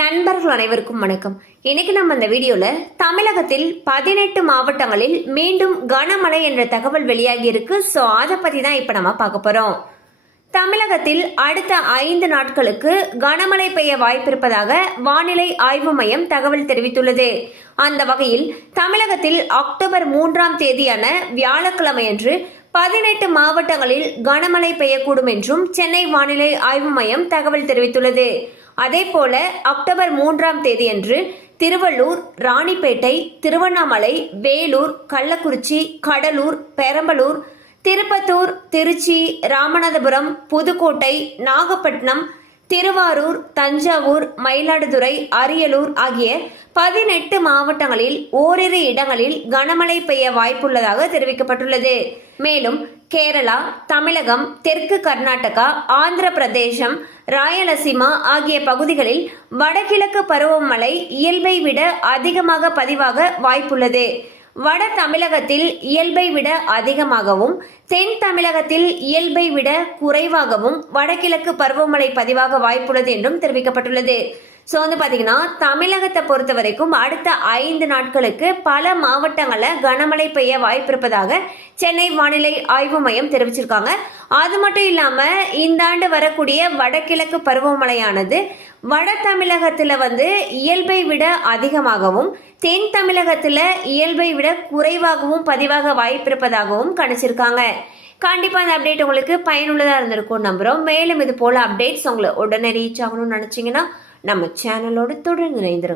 நண்பர்கள் அனைவருக்கும் வணக்கம். இன்னைக்கு நம்ம இந்த வீடியோல தமிழகத்தில் 18 மாவட்டங்களில் மீண்டும் கனமழை என்ற தகவல் வெளியாகி இருக்கு. ஸோ அதை பத்தி தான் இப்ப நம்ம பார்க்க போறோம். தமிழகத்தில் அடுத்த 5 நாட்களுக்கு கனமழை பெய்ய வாய்ப்பிருப்பதாக வானிலை ஆய்வு மையம் தகவல் தெரிவித்துள்ளது. அந்த வகையில் தமிழகத்தில் அக்டோபர் 3ஆம் தேதியான வியாழக்கிழமையன்று 18 மாவட்டங்களில் கனமழை பெய்யக்கூடும் என்றும் சென்னை வானிலை ஆய்வு மையம் தகவல் தெரிவித்துள்ளது. அதேபோல அக்டோபர் 3ஆம் தேதியன்று திருவள்ளூர், ராணிப்பேட்டை, திருவண்ணாமலை, வேலூர், கள்ளக்குறிச்சி, கடலூர், பெரம்பலூர், திருப்பத்தூர், திருச்சி, ராமநாதபுரம், புதுக்கோட்டை, நாகப்பட்டினம், திருவாரூர், தஞ்சாவூர், மயிலாடுதுறை, அரியலூர் ஆகிய 18 மாவட்டங்களில் ஓரிரு இடங்களில் கனமழை பெய்ய வாய்ப்புள்ளதாக தெரிவிக்கப்பட்டுள்ளது. மேலும் கேரளா, தமிழகம், தெற்கு கர்நாடகா, ஆந்திர பிரதேசம், ராயலசீமா ஆகிய பகுதிகளில் வடகிழக்கு பருவமழை இயல்பை விட அதிகமாக பதிவாக வாய்ப்புள்ளது. வட தமிழகத்தில் இயல்பை விட அதிகமாகவும், தென் தமிழகத்தில் இயல்பை விட குறைவாகவும் வடகிழக்கு பருவமழை பதிவாக வாய்ப்புள்ளது என்றும் தெரிவிக்கப்பட்டுள்ளது. ஸோ பார்த்தீங்கன்னா தமிழகத்தை பொறுத்த வரைக்கும் அடுத்த 5 நாட்களுக்கு பல மாவட்டங்களில் கனமழை பெய்ய வாய்ப்பு இருப்பதாக சென்னை வானிலை ஆய்வு மையம் தெரிவிச்சிருக்காங்க. அது மட்டும் இல்லாமல் இந்த ஆண்டு வரக்கூடிய வடகிழக்கு பருவமழையானது வட தமிழகத்தில் இயல்பை விட அதிகமாகவும், தென் தமிழகத்தில் இயல்பை விட குறைவாகவும் பதிவாக வாய்ப்பு இருப்பதாகவும் கணிச்சிருக்காங்க. கண்டிப்பாக அந்த அப்டேட் உங்களுக்கு பயனுள்ளதாக இருந்திருக்கும் நம்புகிறோம். மேலும் இது போல அப்டேட்ஸ் உங்களை உடனே ரீச் ஆகணும்னு நினச்சிங்கன்னா நம்ம சேனலோடு தொடர்ந்து இணைந்திருங்க.